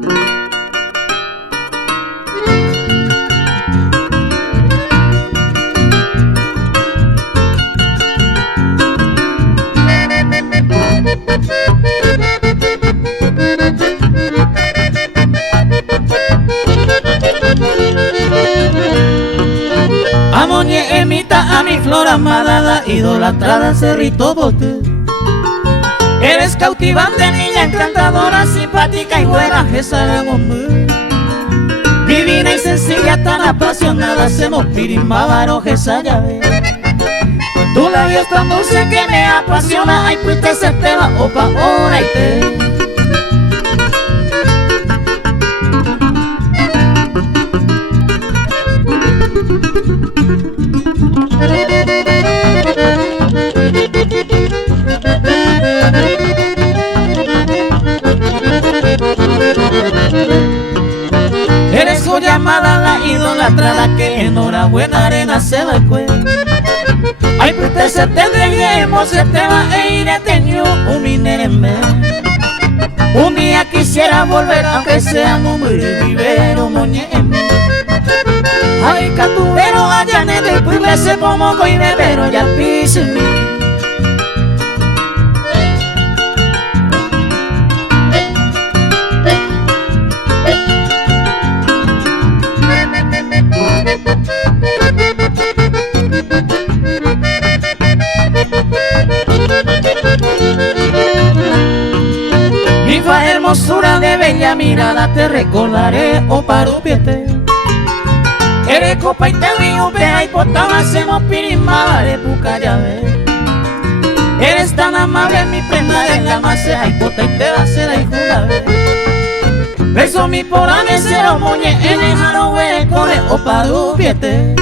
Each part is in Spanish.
A moñe emita, a mi flor amada, la idolatrada Cerrito Bote. Eres cautivante, niña encantadora, simpática y buena, esa la mujer. Divina y sencilla, tan apasionada, hacemos pirimbábaro, esa llave. Tu labio es tan dulce que me apasiona, ay pues te se te va, opa, ora y te. Eres su llamada, la idolatrada, que enhorabuena arena se va el cuello. Ay, pues se te dejemos, se te va a ir a teño, un minereme. Un día quisiera volver, aunque sea muy vivero, moñeme. Ay, catubero, allá en el pueblo se como coi bebero, ya piso en mí. Mi fa hermosura de bella mirada, te recordaré, oh parupiete. Eres copa y te río, pea y potaba, hacemos pirimba, de pucayave. Eres tan amable, mi prenda de la masa, y pota y te va a ser ahí jugave. Beso mi por amesero, moñe, en el jaro, corre, oh parupiete.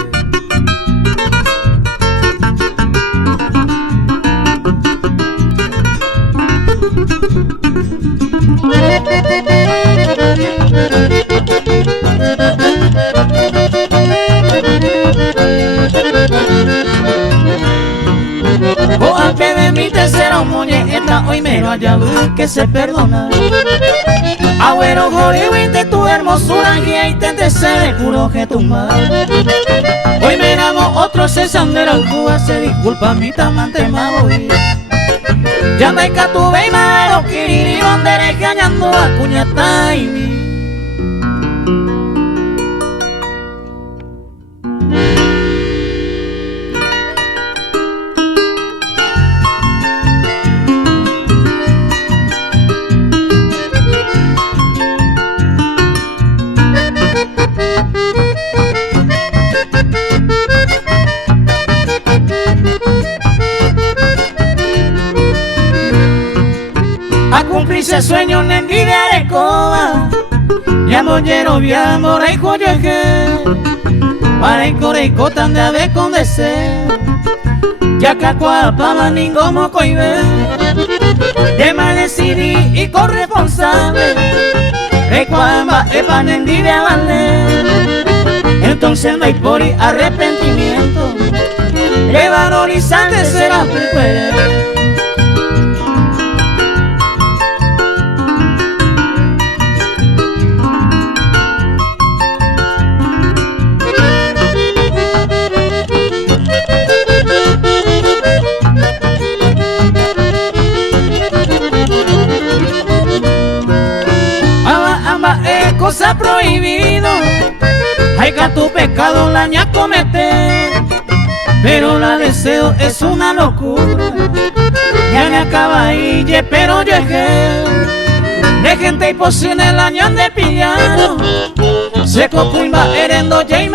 O antes de mi tercero, moñe, esta hoy me lo haya que se perdona. Agüero, Hollywood, de tu hermosura, y ahí te deseo, juro que tu madre. Hoy me llamo otro sesandero, Cuba, se disculpa mi tamante voy. Ya me catuve y malo, kiriri, bandere, cañando a cuñata y mi. A cumplirse sueño en envidia de coba, ya mollero vi amor y joyeje, para el coreco tan de ave con deseo, ya cacualpaba ningomo coibe, de mal decidí y corresponsable, recuamba epan envidia vale, entonces no hay por arrepentimiento, de valorizante será preferir. Cosa prohibido, hay que tu pecado la ña cometer, pero la deseo es una locura, ya me acaba y ye, pero llegué, de gente imposible la ña de pillado, se cocuimba herendo ya y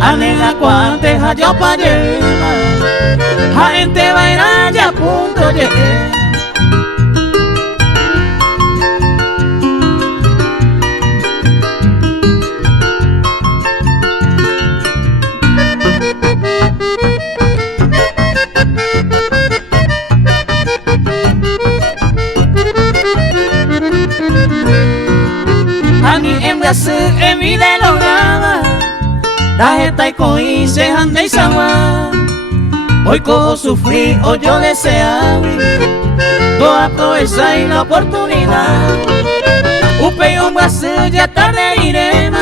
anela cuante haya pa lleva, a gente va a ir allá a punto llegué. En mi de lograda, la jeta y coí se anda y sagua. Hoy como sufrí o yo deseaba, no aprovechar la oportunidad. ya tarde iremos.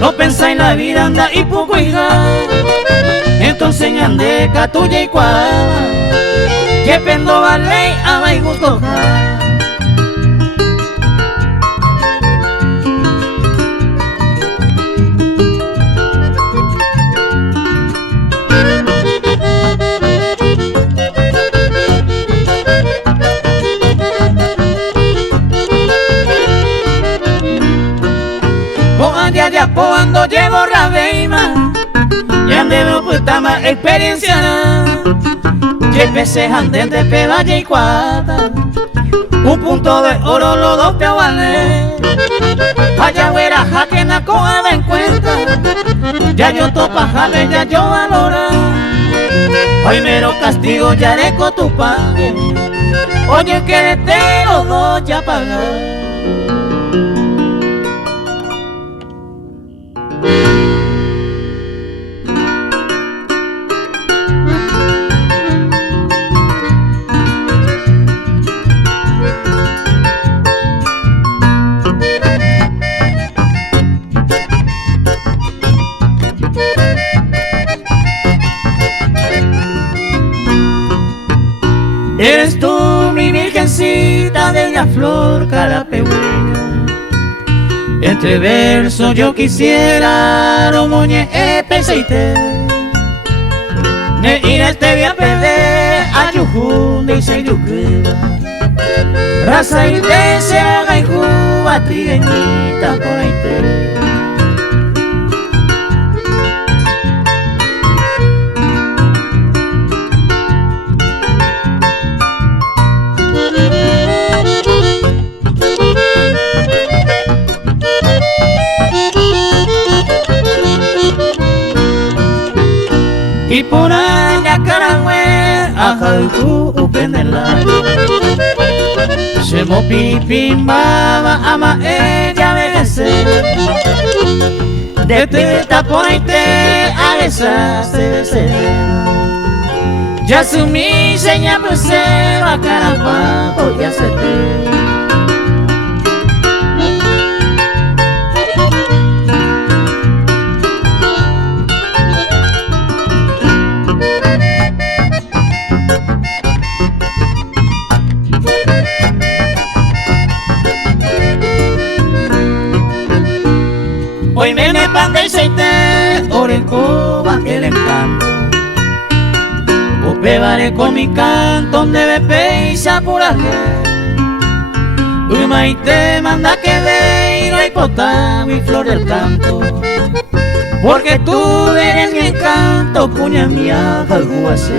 No pensáis la vida anda y poco hija. Entonces ande catuya y cuava. Que pendo vale a y gusto. Ya cuando llevo rabeima ya debo puta más experiencia que veces antes de pedalle y cuata un punto de oro los dos te vale allá huera jaque na coa en cuenta ya yo topa jale ya yo valora hoy mero castigo ya haré con tu padre oye que te los dos ya pagar. Eres tú mi virgencita de la flor carapegüeña. Entre versos yo quisiera romoñe peseite. Ne iré te voy a perder a Yujunde y se yuquera. Raza y te se haga y juba trigueñita por ahí te. Y por allá carangüe, ajá tu upenela. Se mo pipim baba ama ella vese. De teta por ahí te a esa se. Ya sumi seña pues se va caramba voy a hacerte. Hoy me pan de aceite, orecoba el encanto. O pebaré con mi canto, donde me peisa por aje. Tu maite manda que ve y no hay potamo y flor del canto. Porque tú eres mi encanto, cuña mía, algo así.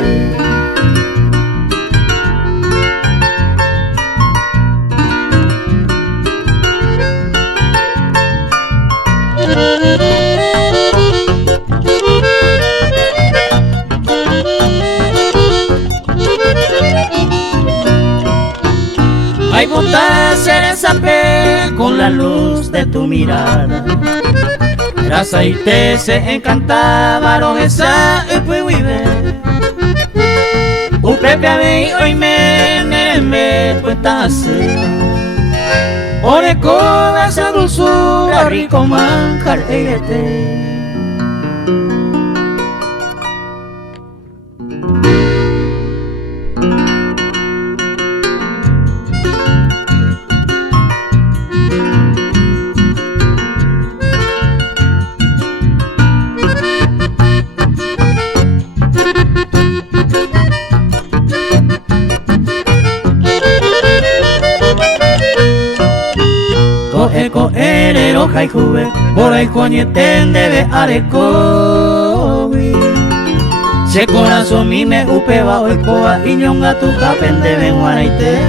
Hay botas en el zapé con la luz de tu mirada. Raza y te se encantaban esa y pues vive. Un pepe a mí hoy me cuenta así. Orecoba esa dulzura rico manjar ete. Eko erero jai jube, borai joañeten debe arekobi. Se corazón mi me upe bao ekoa, iñonga tu japen debe guaraite.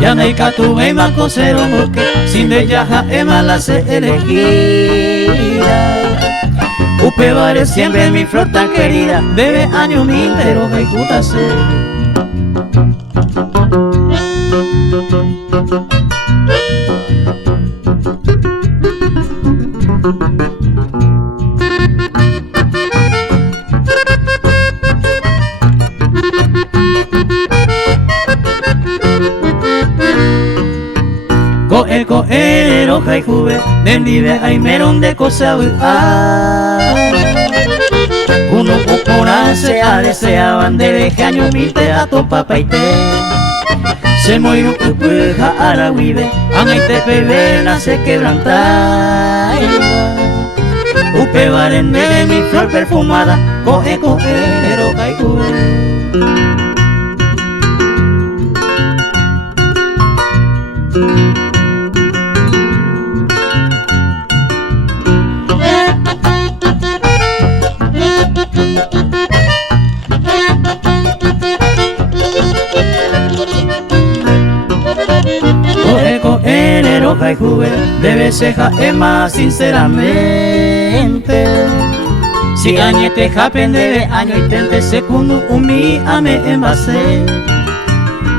Ya neika tu veima cosero porque, sin de yaja ema la se elegida. Upe bare siempre mi flor tan querida, debe año mi pero jai jutase. eko ero jai jube dendibe aimeron de cosa uno pokora se ha deseaban de veje año mite a to papaite se moiru kupuja ara vive amaite pebena se quebranta upe varen de mi flor perfumada eko ero jai jube. Eko enero jai jube debe seja más sinceramente si añete japen debe año intente segundo umi ame en base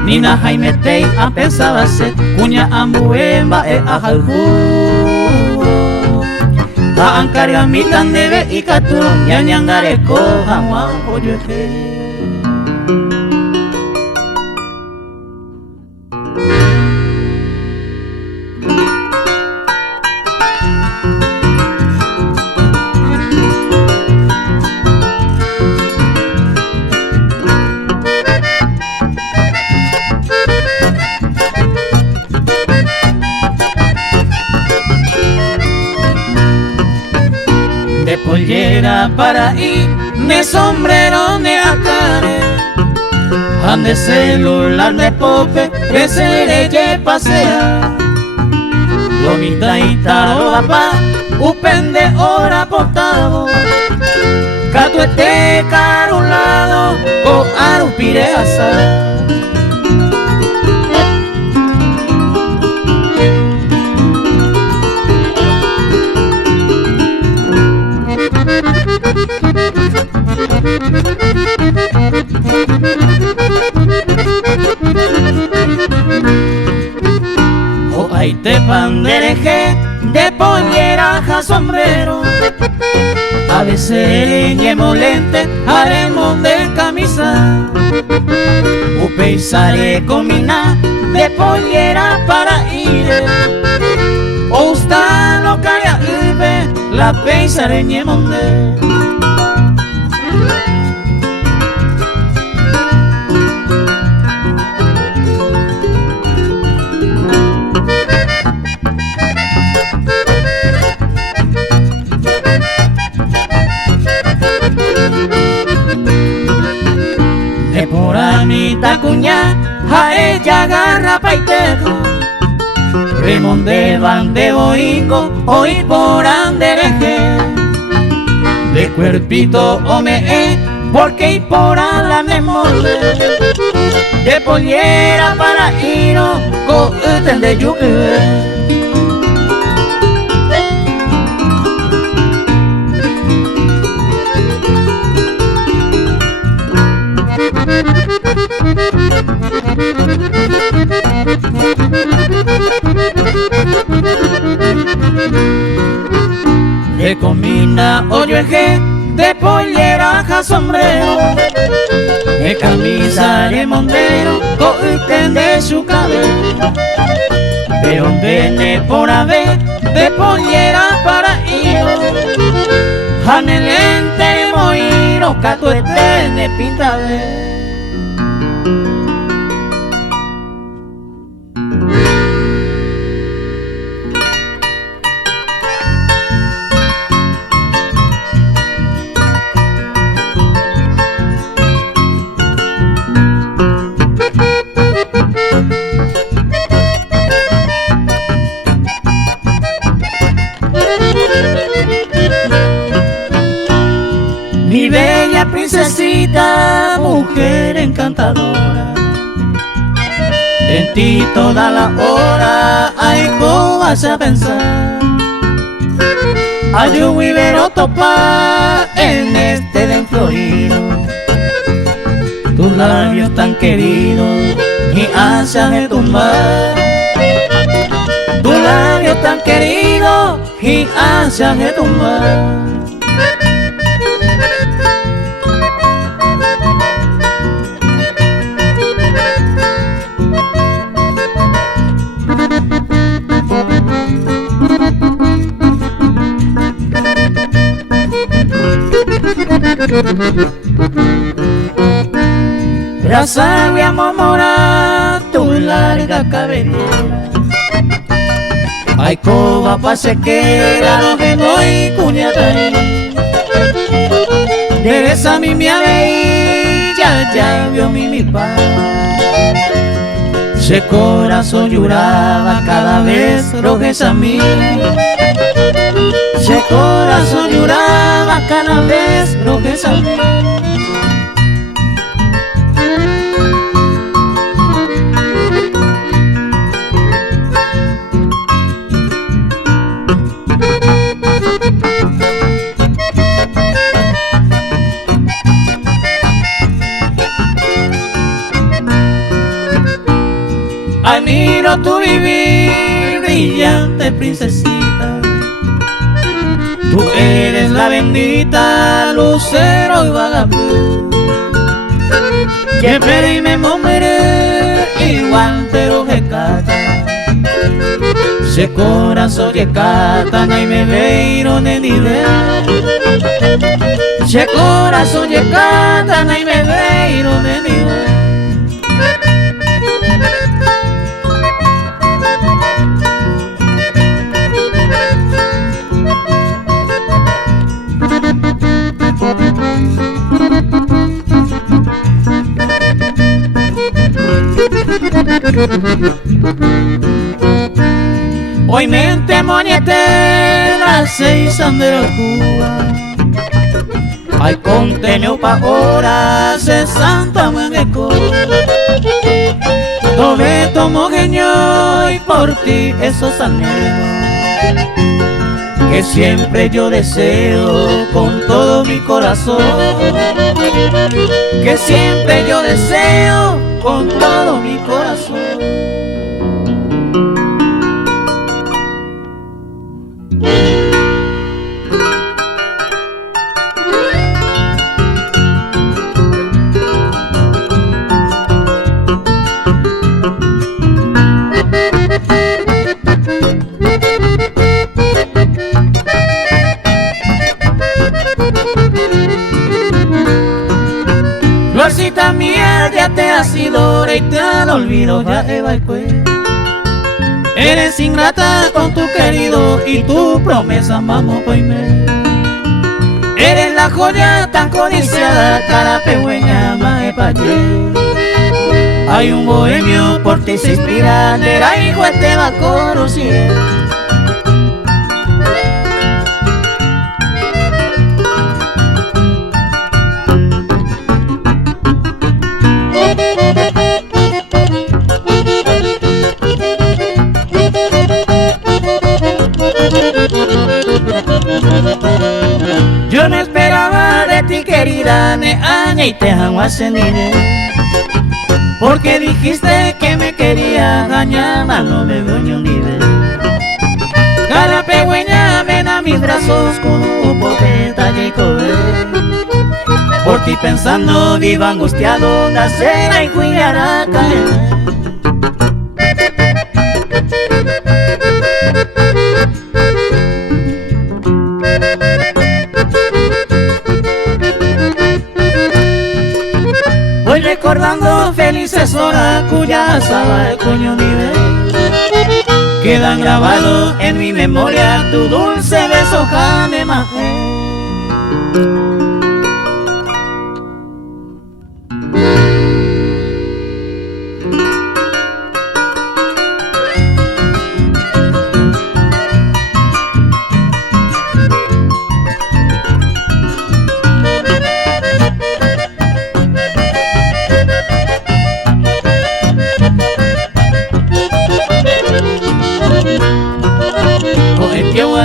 Nina Jaime Tei a pensaba se cuña ambuemba e ajalju a ankaria mitan debe y katu ñañangare ko jamás oyeje. De pollera para ir, de sombrero de acare, ande celular de pope, que se le pasea. Lomita y taroda pa, upende hora portado, cato este carulado, co arupire asa. O ahí te pandereje de pollera ja sombrero, a veces ñemolente haremos de camisa, upe y sale comina de pollera para ir, o usta no calla ibe la peisare ñemonde. De por amita cuña a ella agarra paitejo remonde van de boingo hoy por andereje de cuerpito ome porque y por la memoria de pollera para iro con de yuque. De comina oyeje de pollera ja sombrero, de camisa de mondero coiten de su cabello, de ondene por ave de pollera para ir, janelente moiro catuete de pintade. Mi bella princesita, mujer encantadora, en ti toda la hora, ay, ¿cómo vas a pensar? Hay un vivero topa en este de florido, tus labios tan queridos y ansias de tumbar, tus labios tan queridos y ansias de tumbar. Raza voy a morar tu larga cabellera. Ay, coba pa' sequera, no que doy cuñata. De esa mi ya vio mi pa. Ese corazón lloraba cada vez rojes a mí. Ese corazón lloraba cada vez rojes a mí. Admiro tu vivir, brillante princesita. Tú eres la bendita, lucero y vagabundo. Que pere y me moriré, igual te lo jecata. Se corazón yecata, no hay me veiro ni nivel. Se corazón yecata, no hay me veiro ni nivel. Hoy mente moñete las 6 de Cuba. Ay, conteneo pa' horas de Santa Muñeco. Tobeto mogueño y por ti esos anhelos que siempre yo deseo con todo mi corazón. Que siempre yo deseo con todo mi corazón. Florcita mía, ya te has ido y te han olvidado ya evacué. Eres ingrata con tu querido y tu promesa, vamos poime. Eres la joya tan codiciada, cara pegüeña, mae paye. Hay un bohemio por ti se inspira, era hijo este va a conocer. Yo no esperaba de ti, querida neaña, y te amo a sentir. Porque dijiste que me quería dañar, mas no me doy ni un nivel. Cara pegüeña, ven a mis brazos con un poqueta y comer. Por ti pensando, vivo angustiado, nacerá y cuidará caer. Voy recordando felices horas cuya saba el coño nivel. Quedan grabados en mi memoria tu dulce beso, jane maje.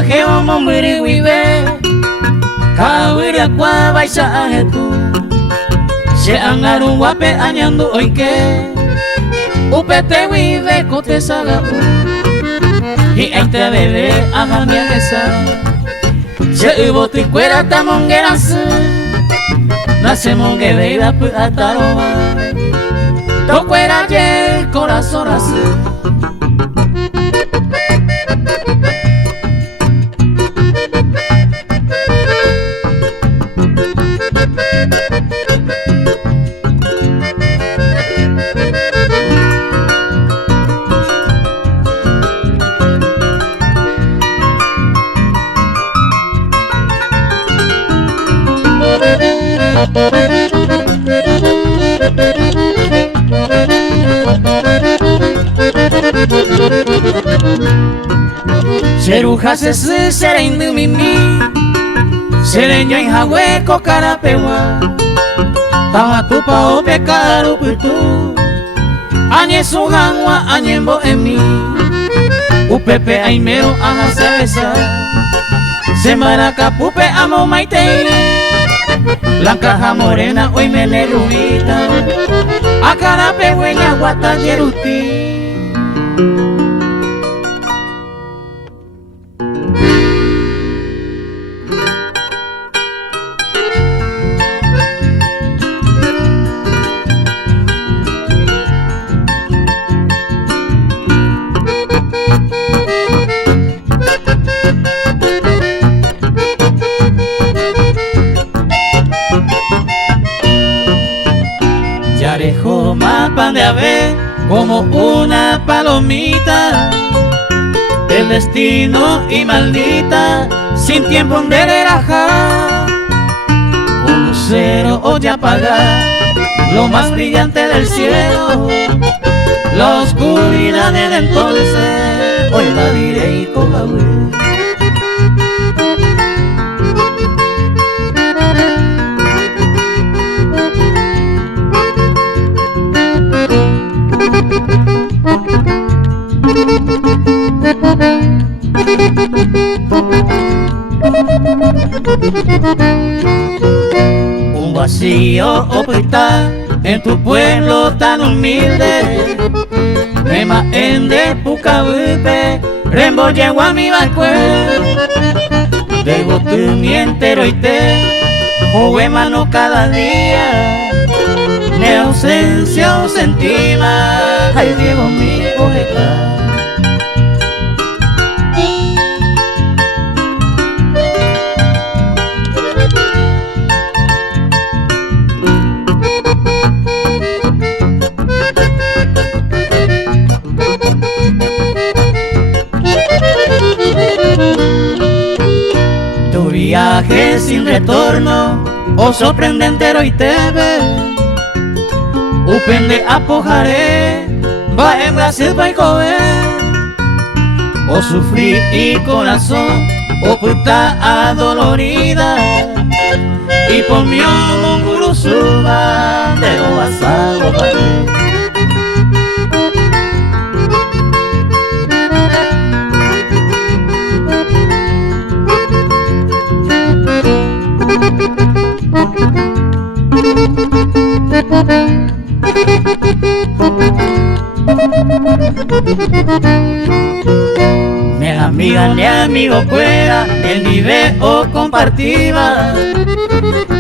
Que vamos muri wiwe kawira kwa baisa ahetu se angaru wape anyando oike upete wiwe kote saga y aite bebe ahamia esa se ubo tu cuera tamongeras nace monge beida pu ataroma to cuera ye corazón así. Seruja se serendo mimi serenyo en hahueco carapewa tawa tupa o pecaro putu añe su gangua añembo en mí upepe aimero aja cerveza semaraca pupe amo maite blanca ja morena hoy mene rubita a carapehueña guata yeruti. Yarejo mapan de ave como una palomita, el destino y maldita, sin tiempo de relajar, un lucero hoy apagar, lo más brillante del cielo, la oscuridad del entonces, hoy la diré y coja. Un vacío oculta en tu pueblo tan humilde, Rema en de Pucabupe, Rembo llegó a mi balcón, debo tu mientero y te, joven mano cada día, de ausencia o sentima, ay Diego mi ojeta. Tu viaje sin retorno, o sorprendente y te ve, upende apojaré, va en Brasil pa' comer, o sufrir y corazón, o puta adolorida, y por mi monguru suba, de o asado pa' ni amiga ni amigo fuera, el nivel o compartida,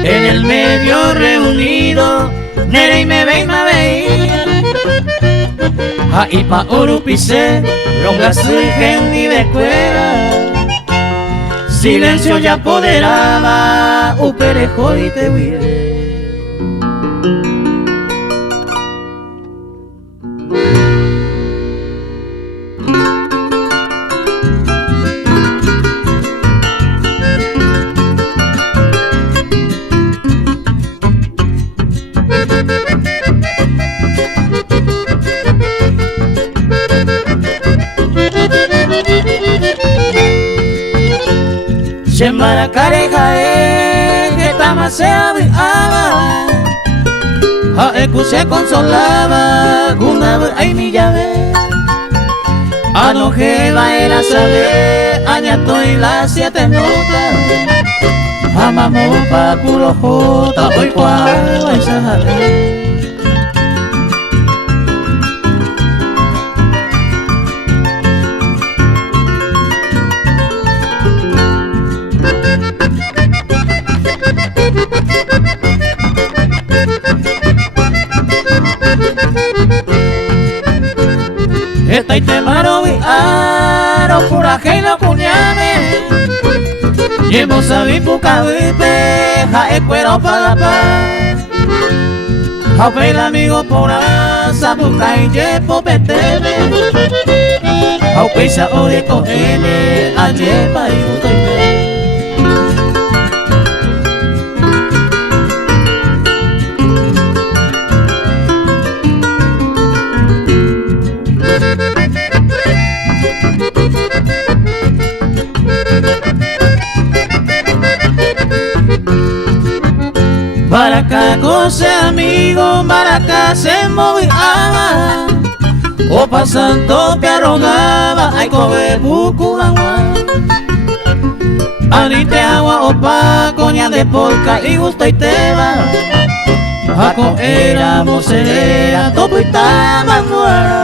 en el medio reunido, nere y me ve y me veía, ja y pa urupice, ronga su gente de cuera, silencio ya apoderaba, uperejo y te huiré. Shembara careja que tama se abriaba, a ecu se consolaba, una vez ay mi llave, a no que va era saber, añato y las 7 notas, a mamó pa puro jota, hoy cual esa jale. Esta y te maro y aro pura que no cuñame, llevo sabi puca vipe, ja cuero para la paz, ja el amigo por asa puca y llevo peteme, ja pesa ore coene, a lleva y utoime. Baraka kose amigo, baraka se movía. O pasando que arrogaba, ay coge buku agua. Alite agua opa, coña de polka y gusto y teba. Ako era mocerera, topo y tamanguara.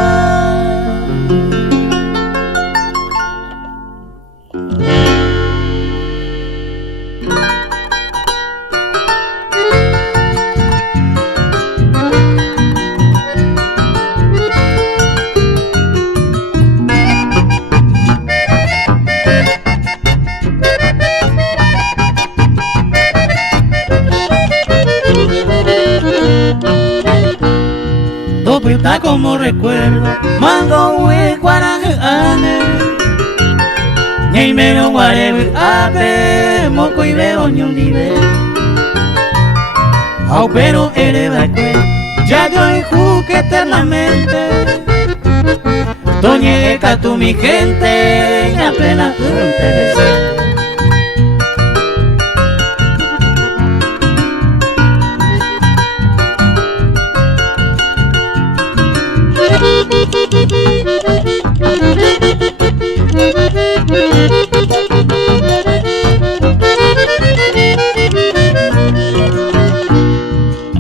Está como recuerdo, mando we guarajane, ni mero guarebe ape, moco y veo ni un nivel. Au pero eres que ya yo enjuque eternamente. Toñe tu mi gente, y apenas te deseo.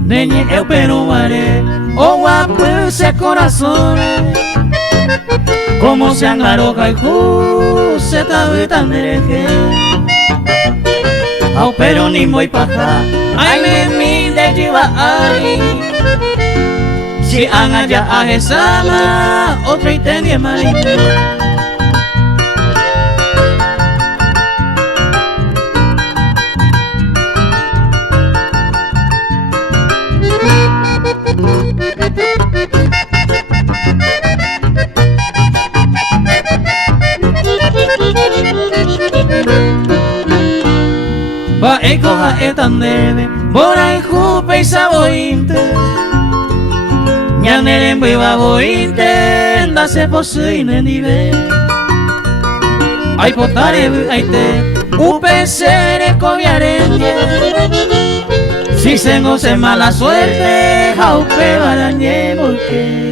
Neñe eu peruaré, o guapo ese corazón. Como se angaroca y se tabuita nereje. Au pero ni muy paja, ay me mide lleva ahí. Si anga ya ajesama, otra y tenía marite. Va e coja etan neve, bora y jupe y sabointe. Ñanere en viva bointe, ndase posine nive. Ay potare aite, upe sere coviarende. Si se goce mala suerte, jaupe barañe porque.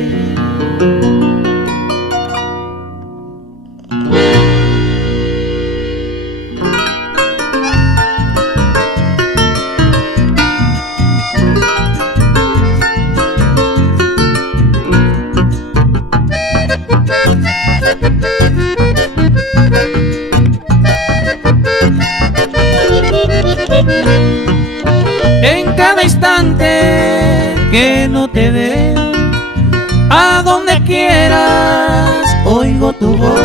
En cada instante que no te veo, a donde quieras oigo tu voz,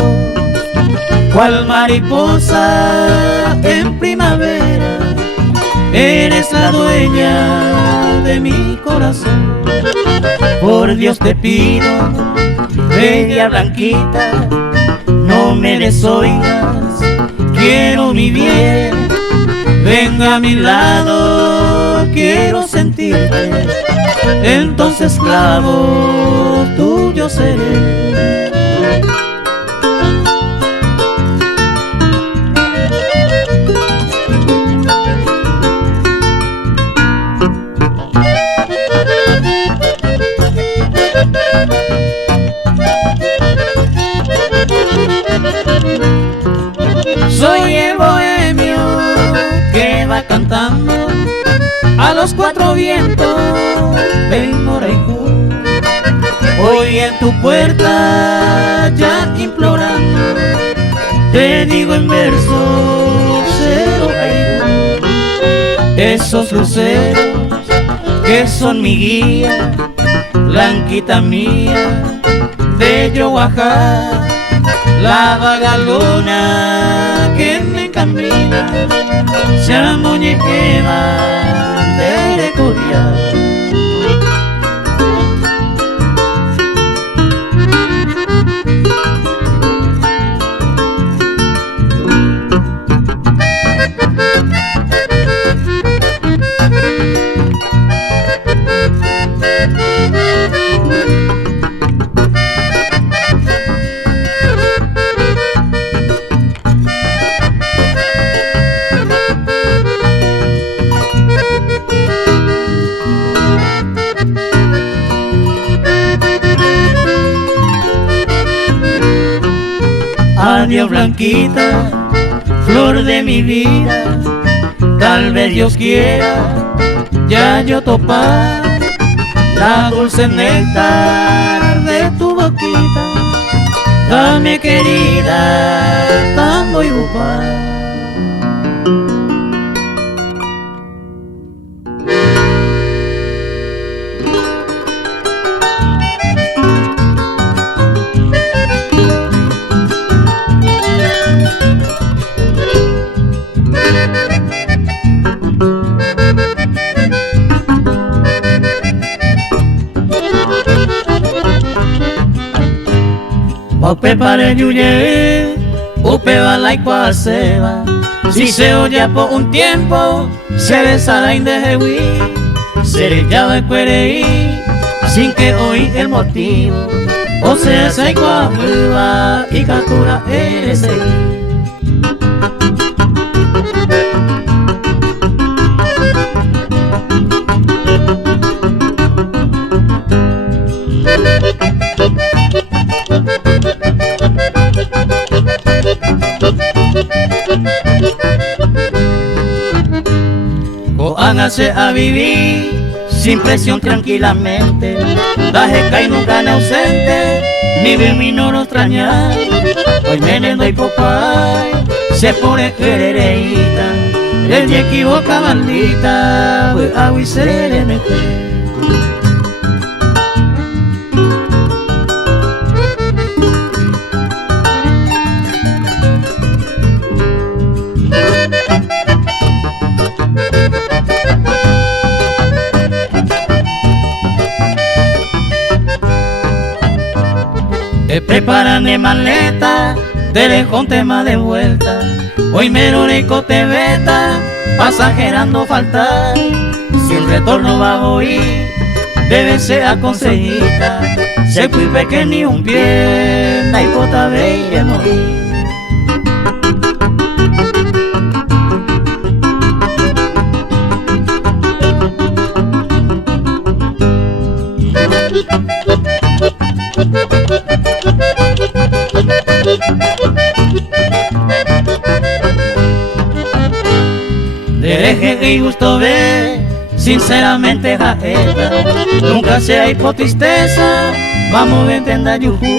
cual mariposa en primavera, eres la dueña de mi corazón. Por Dios te pido, bella blanquita, no me desoigas, quiero mi bien. Venga a mi lado, quiero sentirte, entonces esclavo tuyo seré. Soy el bohemio que va cantando a los cuatro vientos, ven Morejú. Hoy en tu puerta ya implorando, te digo en verso cero hay. Esos luceros que son mi guía, blanquita mía, bello Oaxaca, la vaga luna que me encamina, se amuñequeba de Coria. Adiós blanquita, flor de mi vida, tal vez Dios quiera ya yo topar la dulce néctar de tu boquita. Dame querida, tan voy a Ope para yuye, ope balay cuaseba. Si se oye por un tiempo, se besará indejewi. Se llama cuereí, sin que oí el motivo. O sea, se cuajuba y captura eres ahí. Hágase a vivir sin presión tranquilamente. Daje que no gana ausente, ni de mí no lo extrañar. Hoy me doy popay, se pone querereita. El día equivoca maldita, pues agua y serenete. Preparan de maleta, te dejo un tema de vuelta. Hoy merorico te veta, pasajerando faltar. Si el retorno va a oír, debe ser aconsejita. Se fui pequeño un pie, na hipota veía morir. Deje que gusto ver, sinceramente jaeta. Nunca sea hipotisteza, vamos a entender yujú.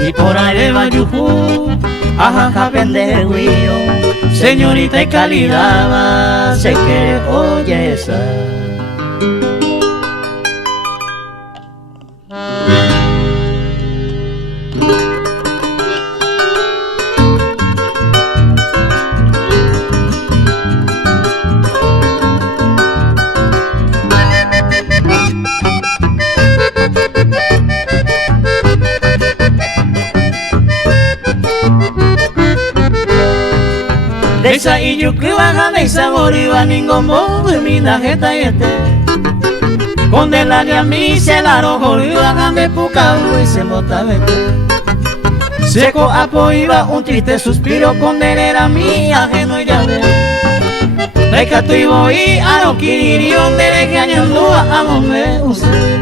Y por ahí va yujú, ajaja vende el guío. Señorita y calidad, sé que oye esa. Desa y yo que baja de sabor y va ningún modo en mi tarjeta y con de la de a mí se la rojo y bajan de pucao y se bota vete. Seco apo iba un triste suspiro con de era mi ajeno y ya ve. Reca tu y voy a lo kiriri donde le que añando a me usted.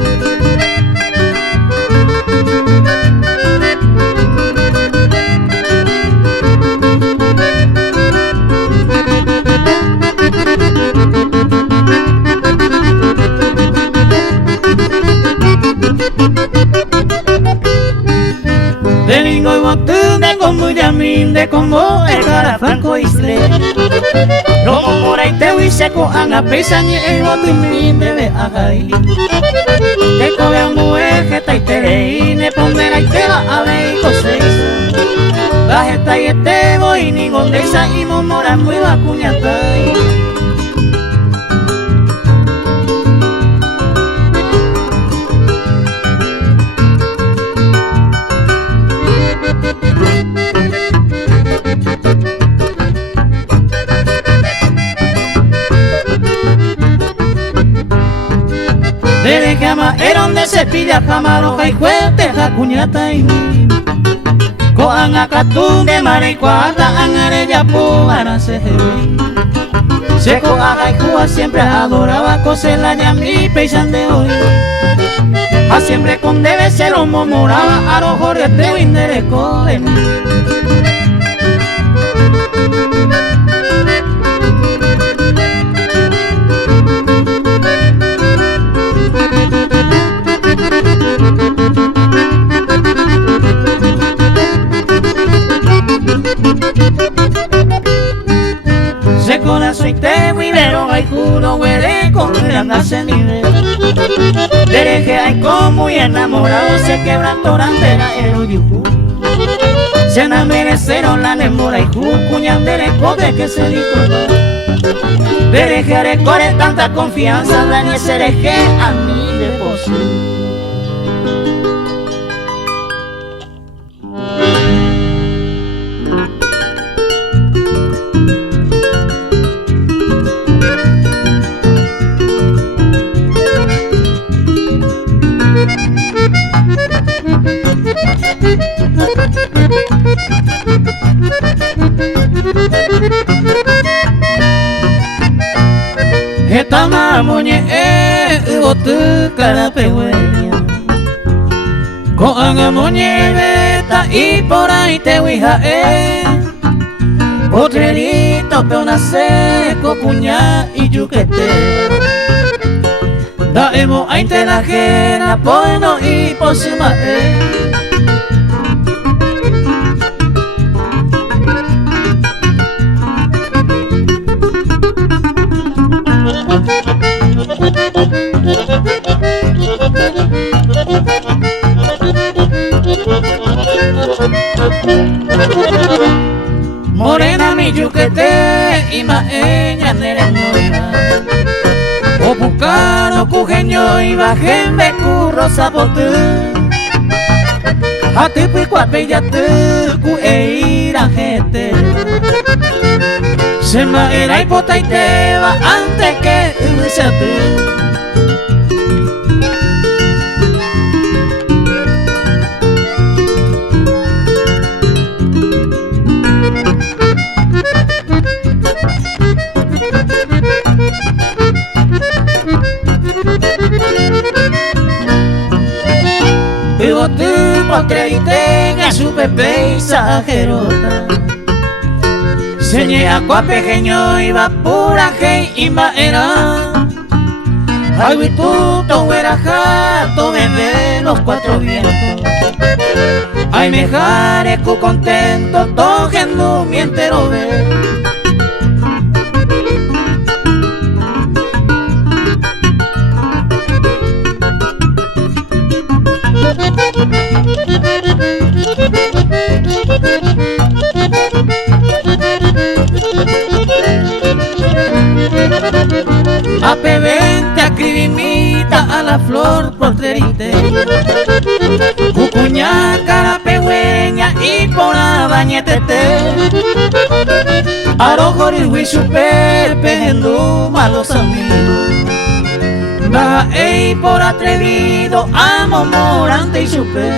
De lingo y botón de como yamin de como el cara franco isle. Romo mora y te seco anga pesa ni el botín mi bebé agai. Te coge a mujer que ta y te reí ne pondera y te va a ver y coseis. La jeta y este voy ni gondesa y momora muy vacuñatai. Desde que ama era donde se pide a camaroja y juete jacuñata y mi coan acatún de maricuata angare ya puara se jevi seco haga y cuba siempre adoraba cosela ya mi peisan de hoy a siempre con debe ser homo moraba a los jorge te windereco de mí. Se corazón y te vivero, ay juro, huele con que andarse nivel. Dereje ay como y enamorado se quebrantó la antena el yuju. Se enamerecieron la nemora y cuñan de recoge que se disculpó. Dereje recorre tanta confianza, Daniel se deje a mí de posible. Esta mamoñe botu cara pehueña con agamoñe beta y por ahí te huija potrerito peona seco cuña y yuquete da emo a interajena bueno y posima morena mi yuquete y maeña neremoina o bucano cujeño y bajembe curro zapotu a ti picuape ya tu cueira gente se maera y pota y te va antes que se tú. Vivo tú potreite a su pepe exagerota señé agua pequeño iba pura que iba era ay tú to era jato bebé los cuatro vientos ay me jare cu contento tojendo mi entero ve a pebente a cribimita a la flor porterite cucuña cara pehueña y por la bañetete arojor y huichupe pejendo malos amigos baja ey por atrevido amo morante y chupe